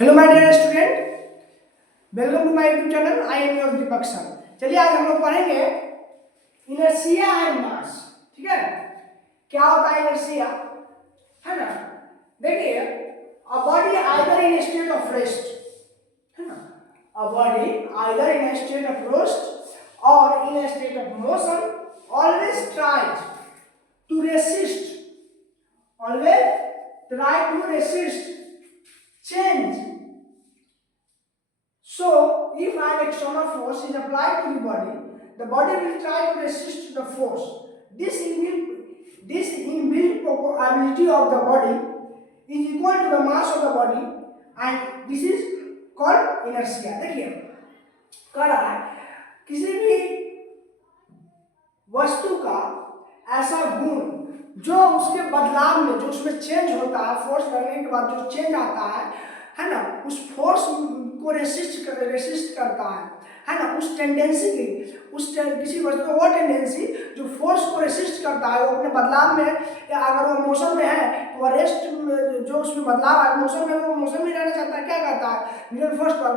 Hello my dear student, welcome to my YouTube channel. I am your Deepak sir. चलिए आज हम लोग पढ़ेंगे इनर्शिया एंड मास। ठीक है, क्या होता है इनर्शिया, है ना। देखिए, a body either in state of rest, है ना, a body either in state of rest और in state of motion always tries to resist, always try to resist change. So if an external force is applied to the body will try to resist the force. This inbuilt ability of the body is equal to the mass of the body and this is called inertia. देखिए कह रहा है किसी भी वस्तु का ऐसा गुण जो उसके बदलाव में, जो उसमें चेंज होता है, फोर्स लगने के बाद जो चेंज आता है ना, उस फोर्स को रेसिस्ट करता है ना, उस टेंडेंसी की, किसी वस्तु का वो टेंडेंसी जो फोर्स को रेसिस्ट करता है, वो अपने बदलाव में, या अगर वो मोशन में है तो वो रेस्ट, जो उसमें बदलाव है मोशन में, वो मोशन में रहना चाहता है, क्या करता है न्यूटन फर्स्ट पर,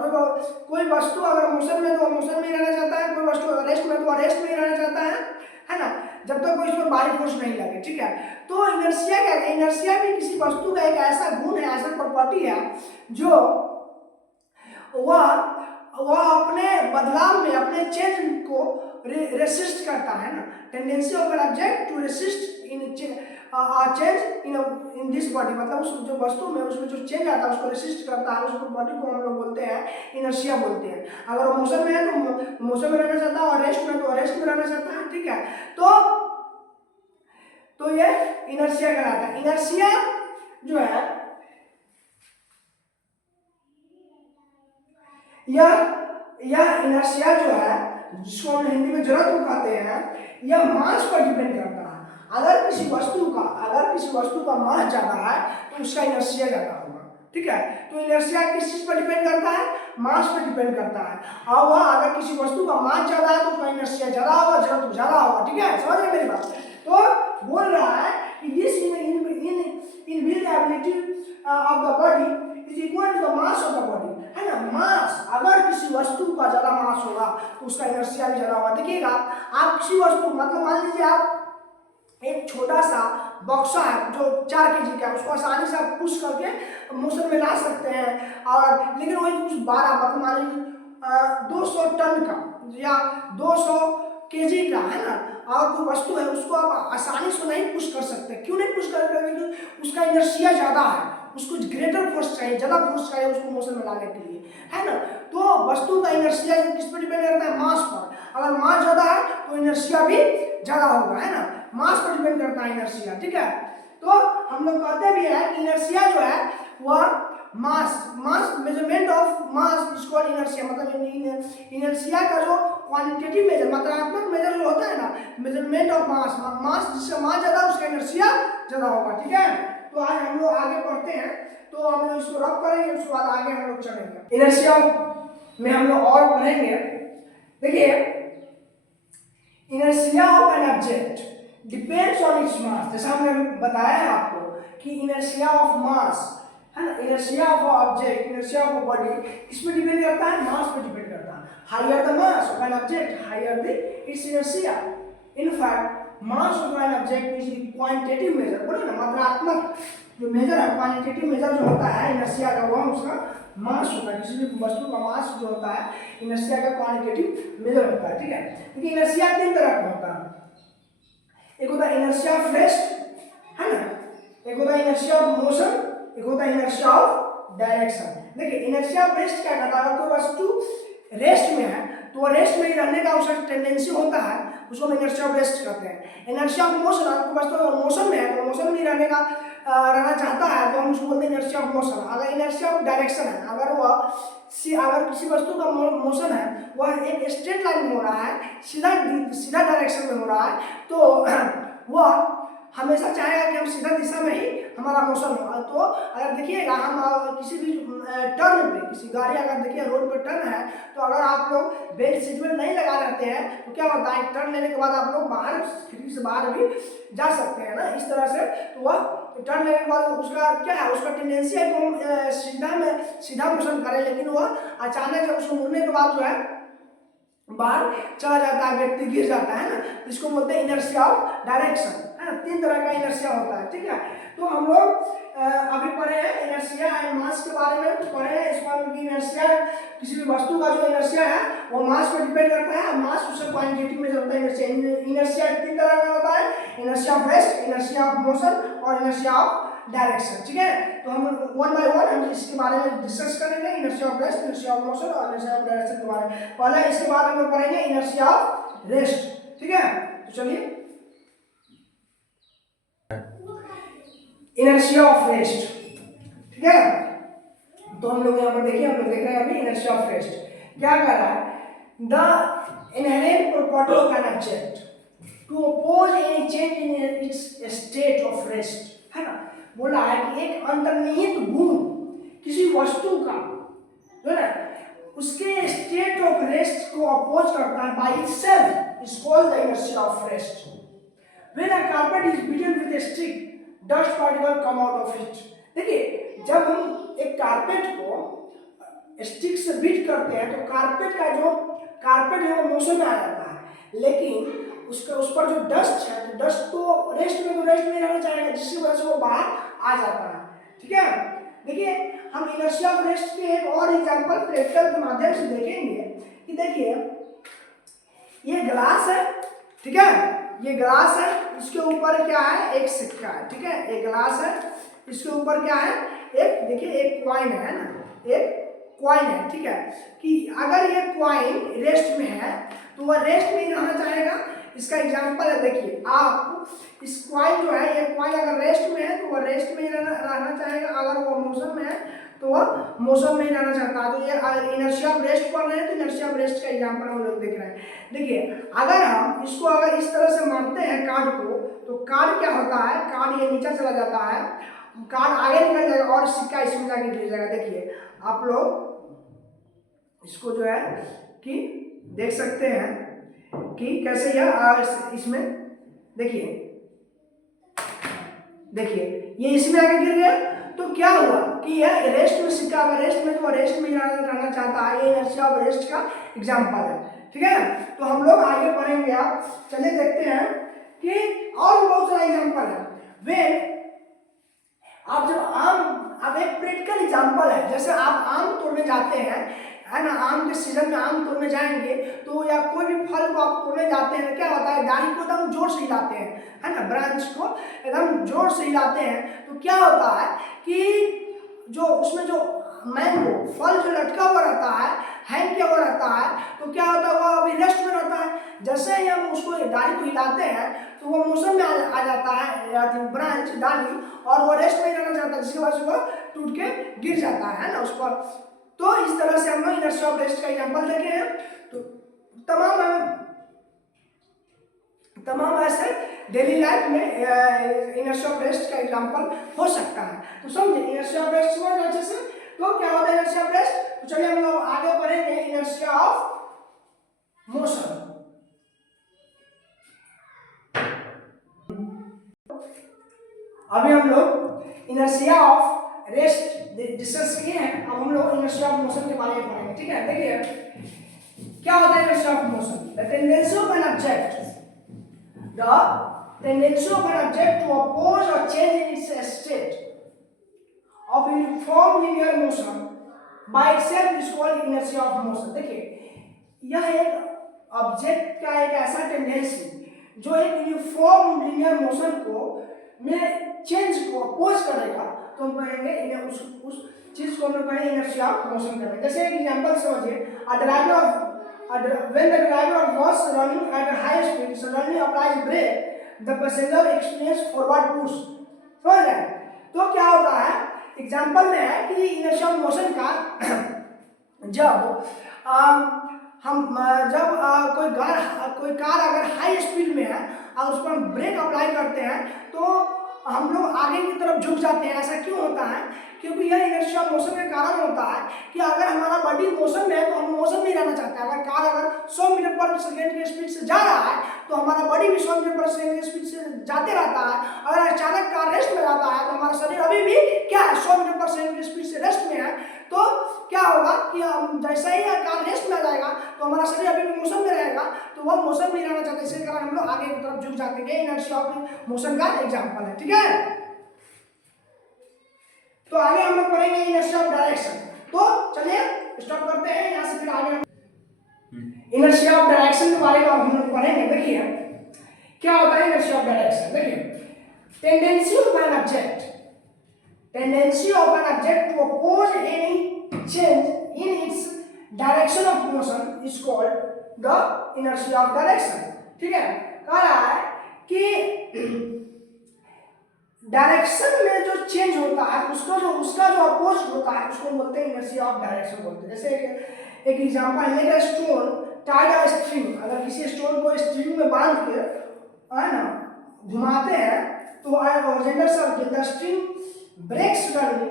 कोई वस्तु अगर मोशन में तो वो मोशन में रहना चाहता है, कोई वस्तु अगर रेस्ट में तो वो रेस्ट में रहना चाहता है ना, जब तक कोई इसमें बाहरी फोर्स नहीं लगे। ठीक है, तो इनर्शिया क्या है? इनर्शिया भी किसी वस्तु का एक ऐसा गुण है, ऐसा प्रॉपर्टी है जो वह अपने बदलाव में, अपने चेंज को रेसिस्ट करता है ना। Tendency of an object to resist in change in this body, मतलब उस जो वस्तु में, उसमें जो चेंज आता है उसको रेसिस्ट करता है, उस बॉडी को हम लोग बोलते हैं इनर्शिया बोलते हैं। अगर वो मोशन में है तो मोशन में रहना चाहता है, और रेस्ट में तो रेस्ट में रहना चाहता है। ठीक है, तो ये इनर्शिया कहलाता है। इनर्शिया जो है यह इनर्शिया जो है, जिसको हम हिंदी में जड़त्व कहते हैं, यह मास पर डिपेंड करता है। अगर किसी वस्तु का मास ज्यादा है तो उसका इनर्शिया ज्यादा होगा। ठीक है, तो इनर्शिया किस चीज पर डिपेंड करता है? मास पर डिपेंड करता है। और वह अगर किसी वस्तु का मास ज्यादा है तो उसका इनर्शिया ज्यादा होगा, जड़त्व ज्यादा होगा। ठीक है, समझ रहे मेरी बात? तो बोल रहा है कि this inbuilt ability of the body is equal to the mass of the body, है ना। मास, अगर किसी वस्तु का ज्यादा मास होगा तो उसका इनर्शिया भी ज्यादा होगा। देखिएगा, आप किसी वस्तु, मतलब मान लीजिए आप एक छोटा सा बक्सा है जो 4 kg का है, उसको आसानी से आप पुश करके मोशन में ला सकते हैं, और लेकिन वही कुछ 12, मतलब मान लीजिए 200 टन का या 200 kg का, है ना, और कोई वस्तु है, उसको आप आसानी से नहीं पुश कर सकते। क्यों नहीं पुश कर सकते? क्योंकि उसका इनर्शिया ज्यादा है, उसको ग्रेटर फोर्स चाहिए, ज्यादा फोर्स चाहिए उसको मोशन में लाने के लिए, है ना। तो वस्तु का इनर्शिया किस पर डिपेंड करता है? मास पर। अगर मास ज्यादा है तो इनर्शिया भी ज्यादा होगा, है ना। मास पर डिपेंड करता है इनर्शिया। ठीक है, तो हम लोग कहते भी है कि इनर्शिया जो है वह mass measurement of mass is called inertia. मतलब इनर्शिया का जो क्वांटिटेटिव मेजर, मात्रात्मक मेजर जो होता है ना, मेजरमेंट ऑफ मास जिसका मास ज्यादा उसका इनर्शिया ज्यादा होगा। ठीक है, तो आज हम लोग आगे पढ़ते हैं, तो हम लोग इसको रब करेंगे, उसके बाद आगे हम लोग चलेंगे। इनर्शिया में हम लोग और पढ़ेंगे। देखिए, inertia of an object depends on its mass. जैसा हमने बताया है आपको कि इनर्शिया ऑफ मास, है ना, inertia of object, inertia of body किस पे डिपेंड करता है? मास पे डिपेंड करता है। Higher the mass of an object, higher the its inertia. In fact mass of an object is quantitative measure, बोले ना, मात्रात्मक जो मेजर है, क्वांटिटेटिव मेजर जो होता है इनर्शिया का, वो उसका मास होता है। किसी भी वस्तु का मास जो होता है इनर्शिया का क्वांटिटेटिव मेजर होता है। ठीक है, क्योंकि इनर्शिया 3 तरह का होता है। एक होता है इनर्शिया ऑफ रेस्ट, है ना, एक होता है इनर्शिया ऑफ मोशन, एक होता है इनर्शिया ऑफ डायरेक्शन। देखिए, इनर्शिया ऑफ रेस्ट क्या करता है? अगर कोई वस्तु रेस्ट में है तो वो रेस्ट में ही रहने का उसका टेंडेंसी होता है, उसको हम इनर्शिया ऑफ रेस्ट कहते हैं। इनर्शिया ऑफ मोशन, अगर कोई वस्तु मोशन में है तो मोशन में ही रहना चाहता है तो हम उसको बोलते हैं इनर्शिया ऑफ मोशन। अगर इनर्शिया ऑफ डायरेक्शन है, अगर किसी वस्तु का मोशन है, वह एक स्ट्रेट लाइन में हो रहा है, सीधा डायरेक्शन में हो रहा है, तो वह हमेशा चाहेगा कि हम सीधा दिशा में ही हमारा मोशन हो। तो अगर देखिएगा, हम किसी भी टर्न पे, किसी गाड़ी अगर देखिए रोड पे टर्न है, तो अगर आप लोग बेल्ट सीट बेल्ट नहीं लगा रहते हैं तो क्या होता है, टर्न लेने के बाद आप लोग बाहर, खिड़की से बाहर भी जा सकते हैं ना, इस तरह से। तो वह टर्न लेने के बाद उसका क्या है, उसका टेंडेंसी है कि हम सीधा मोशन करे, लेकिन वह अचानक जब उसको मुड़ने के बाद जो है बाहर चला जाता है, व्यक्ति गिर जाता है ना, इसको बोलते हैं इनर्शिया ऑफ डायरेक्शन, है ना। 3 तरह का इनर्शिया होता है, ठीक है। तो हम लोग अभी पढ़े हैं इनर्शिया एंड मास के बारे में, तो पढ़े हैं इस बारे में इनर्शिया किसी भी वस्तु का जो इनर्शिया है वो मास पर डिपेंड करता है, मास उससे क्वांटिटी में चलता है। इनर्शिया 3 तरह का होता है, inertia of rest, inertia of motion और इनर्शिया ऑफ डायरेक्शन, ठीक है। तो हम वन बाय वन हम इसके बारे में डिस्कस करेंगे, inertia of rest, inertia of motion और इनर्शिया ऑफ डायरेक्शन के बारे में। पहले इसके बाद हम लोग पढ़ेंगे इनर्शिया ऑफ रेस्ट, ठीक है। तो चलिए इनर्शिया ऑफ रेस्ट, ठीक है। तो हम लोग यहाँ पर देखिए, हम लोग देख रहे हैं अभी इनर्शिया ऑफ रेस्ट क्या कर रहा है। The inherent property of an object to oppose any change in its state of rest, है ना। बोला है कि एक अंतर्निहित गुण किसी वस्तु का जो है उसके स्टेट ऑफ रेस्ट को अपोज करता है by itself is called the inertia of rest. When a carpet is beaten with A stick dust particle come out of it. देखिए जब हम एक कारपेट को स्टिक से बीट करते हैं तो कारपेट है वो मोशन में आ जाता है, लेकिन उस पर जो डस्ट है, तो डस्ट तो रेस्ट में रहना चाहेगा, जिसकी वजह से वो बाहर आ जाता है, ठीक है। देखिए हम इनर्शिया ऑफ रेस्ट के एक और एग्जांपल प्रैक्टिकल के माध्यम से देखेंगे कि देखिए ये ग्लास है, ठीक है, ये ग्लास है, इसके ऊपर क्या है, एक सिक्का है, ठीक है। एक ग्लास है, इसके ऊपर क्या है, एक देखिए एक कॉइन है ना, एक कॉइन है, ठीक है। कि अगर ये कॉइन रेस्ट में है तो वह रेस्ट में ही रहना चाहेगा। इसका एग्जांपल है, देखिए आप इस कॉइन जो है, ये कॉइन अगर रेस्ट में है तो वह रेस्ट में ही रहना चाहेगा, अगर वो मोशन में है तो वह मोशन में ही रहना चाहता है। तो ये अगर इनर्शिया ऑफ रेस्ट पढ़ रहे हैं तो इनर्शिया ऑफ रेस्ट का एग्जांपल हम लोग देख रहे हैं। देखिए अगर हम इसको अगर इस तरह से मारते हैं कार्ड को, तो कार्ड क्या होता है, कार्ड ये नीचे चला जाता है, कार्ड आगे निकल जाएगा और सिक्का इसमें जाके गिर जाएगा। देखिए आप लोग इसको जो है कि देख सकते हैं कि कैसे यह इसमें देखिए ये इसमें आगे गिर गया, तो क्या हुआ कि यह रेस्ट में सिक्का, अगर रेस्ट में तो रेस्ट में रहना चाहता है। ये इनर्शिया ऑफ रेस्ट का एग्जांपल है, ठीक है। तो हम लोग आगे पढ़ेंगे, आप चलिए देखते हैं कि और बहुत सारा एग्जांपल है। वे आप जब अब एक प्रैक्टिकल एग्जांपल है, जैसे आप आम तोड़ने जाते हैं, है ना, आम के सीजन में आम तोड़ने जाएंगे तो या कोई भी फल को आप तोड़ने जाते हैं, क्या होता है, डाली को एकदम जोर से हिलाते हैं, है ना, ब्रांच को एकदम जोर से हिलाते हैं, तो क्या होता है कि जो उसमें जो मैंगो फल जो लटका हुआ रहता है, हैंग किया हुआ रहता है, तो क्या होता है, वह अभी रेस्ट में रहता है। जैसे ही हम उसको डाली को हिलाते हैं तो वो मोशन में आ जाता है ब्रांच डाली, और वो रेस्ट में रहना चाहता है, जिसकी वजह से वो टूट के गिर जाता है ना उस पर। तो इस तरह से हम लोग इनर्शिया ऑफ रेस्ट का एग्जांपल देखे हैं। तो तमाम ऐसे डेली लाइफ में इनर्शिया ऑफ रेस्ट का एग्जांपल हो सकता है। तो समझे इनर्शिया ऑफ रेस्ट समझ अच्छे से, तो क्या होता है इनर्शिया ऑफ रेस्ट। तो चलिए हम लोग आगे पढ़ेंगे इनर्शिया ऑफ मोशन। अभी हम लोग इनर्शिया ऑफ रेस्ट डिस्कस किए हैं, अब हम लोग इनर्शिया ऑफ मोशन के बारे में पढ़ेंगे, ठीक है। देखिए क्या होता है inertia of motion. The tendency of an object to oppose or change in its state of uniform linear motion by itself is called inertia of motion। देखिए यह एक ऑब्जेक्ट का एक ऐसा टेंडेंसी जो एक यूनिफॉर्म लीनियर मोशन को में चेंज को अपोज करेगा, तो हम कहेंगे उस चीज को हम कहेंगे इनर्शिया ऑफ मोशन करेंगे। जैसे एक एग्जांपल समझिए, when the driver of bus running at a high speed suddenly applies brake, the passenger experience forward push। समझ रहे हैं। तो क्या होता है, एग्जाम्पल में है कि इनर्शिया ऑफ मोशन का कोई कार अगर हाई स्पीड में है और उस पर हम ब्रेक अप्लाई करते हैं तो हम लोग आगे की तरफ झुक जाते हैं। ऐसा क्यों होता है, क्योंकि यह इनर्शिया ऑफ मोशन का कारण होता है कि अगर हमारा बॉडी मोशन में है तो हम मोशन में रहना चाहते हैं। अगर कार अगर 100 मीटर पर सेकेंड की स्पीड से जा रहा है तो हमारा बॉडी भी 100 मीटर पर सेकेंड की स्पीड से जाते रहता है। अगर अचानक कार रेस्ट में रहता है तो हमारा शरीर अभी भी क्या है, 100 मीटर पर सेकेंड की स्पीड से रेस्ट में है। तो कि हम जैसे ही कार रेस्ट में आ जाएगा तो हमारा शरीर अभी भी मोशन में रहेगा, तो वह मोशन में रहना चाहते हैं, इसके कारण हम लोग आगे की तरफ झुक जाते हैं। इनर्शिया ऑफ मोशन का एग्जाम्पल है, ठीक है। तो आगे हम लोग पढ़ेंगे इनर्शिया ऑफ डायरेक्शन। तो चलिए स्टॉप करते हैं यहाँ से, फिर आगे इनर्शिया ऑफ डायरेक्शन के बारे में हम लोग पढ़ेंगे। देखिए क्या होता है इनर्शिया ऑफ डायरेक्शन। देखिए tendency of an object, tendency of an object to oppose any change in its direction of motion is called the inertia of direction. ठीक है, कह रहा है कि डायरेक्शन में जो चेंज होता है उसका जो अपोजिट होता है उसको बोलते हैं इनर्शिया ऑफ डायरेक्शन बोलते हैं। जैसे एक एग्जांपल है, स्टोन टाइड अ स्ट्रिंग, अगर किसी स्टोन को स्ट्रिंग में बांध के है ना घुमाते हैं तो the string breaks suddenly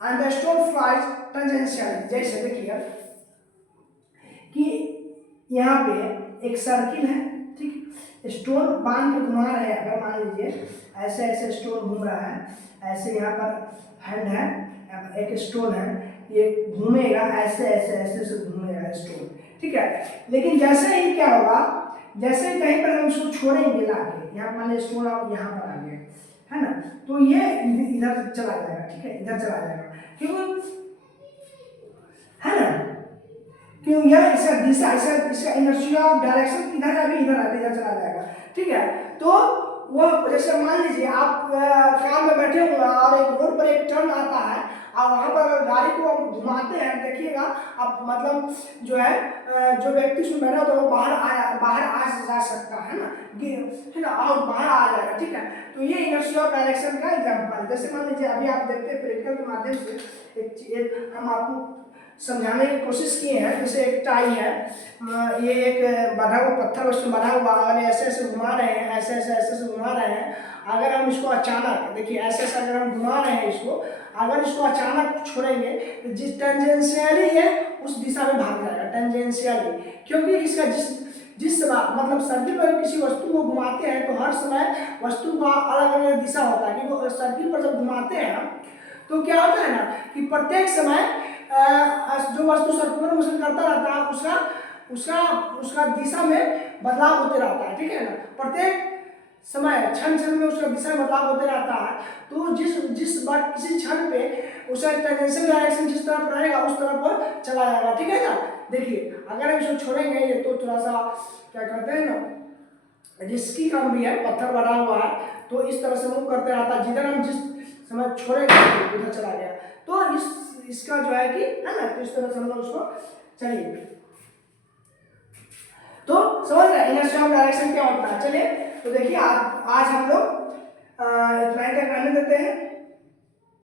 and the stone flies tangentially। जैसे देखिए कि यहाँ पे एक सर्किल है, ठीक, स्टोन बांध के घुमा रहे हैं, अगर मान लीजिए ऐसे ऐसे स्टोन घूम रहा है, ऐसे यहाँ पर हैंड है, एक स्टोन है, ये घूमेगा ऐसे ऐसे ऐसे से घूमेगा स्टोन, ठीक है। लेकिन जैसे ही क्या होगा, जैसे ही कहीं पर हम इसको छोड़ेंगे लाके, यहाँ मान लीजिए स्टोन आप यहाँ पर आ गए है ना, तो ये इधर चला जाएगा, ठीक है, इधर चला जाएगा, क्योंकि है ना, क्यों यह इसका दिशा, इसका इनर्शिया ऑफ डायरेक्शन इधर है, अभी इधर आते इधर चला जाएगा, ठीक है। तो वो जैसे मान लीजिए आप कार में बैठे हुए हैं और एक रोड पर एक टर्न आता है और वहाँ पर गाड़ी को घुमाते हैं, देखिएगा आप, मतलब जो है जो व्यक्ति उसमें बैठा होता है वो बाहर आ जा सकता है ना, है ना, और बाहर आ जाएगा, ठीक है। तो ये इनर्शिया ऑफ डायरेक्शन का एग्जाम्पल है। जैसे मान लीजिए अभी आप देखते हैं प्रैक्टिकल के माध्यम से एक हम आपको समझाने की कोशिश किए हैं। जैसे एक टाई है, ये एक बना हुआ पत्थर उसमें बना हुआ, अगर ऐसे ऐसे घुमा रहे हैं, ऐसे ऐसे ऐसे ऐसे घुमा रहे हैं, अगर हम इसको अचानक देखिए ऐसे ऐसे अगर हम घुमा रहे हैं इसको, अगर इसको अचानक छोड़ेंगे तो जिस टेंजेंशियली है उस दिशा में भाग जाएगा, टेंजेंशियली, क्योंकि इसका जिस समय मतलब सर्किल पर किसी वस्तु को घुमाते हैं तो हर समय वस्तु का अलग अलग दिशा होता है, क्योंकि सर्किल पर जब घुमाते हैं तो क्या होता है ना कि प्रत्येक समय जो वस्तु सर्कुलर मोशन करता रहता है उसका दिशा में बदलाव होते रहता है, ठीक है ना। प्रत्येक समय क्षण में उसका दिशा में बदलाव होते रहता है। तो जिस बार किसी क्षण पे उसका टेंजेंशियल डायरेक्शन जिस तरफ रहेगा उस तरफ वो चला जाएगा, ठीक है ना। देखिए अगर हम इसको छोड़ेंगे ये तो थोड़ा सा क्या करते हैं ना, रिस्की काम भी है, पत्थर बना हुआ है तो इस तरह से मूव करते रहता है, जिधर हम जिस समय छोड़ेंगे उधर चला गया। तो इसका जो है कि है ना, तो इस तरह से हम लोग उसको चलिए, तो समझ रहे इनर्शिया ऑफ डायरेक्शन क्या होता है। चलिए तो देखिए आज हम लोग इतना ही तक रहने देते हैं।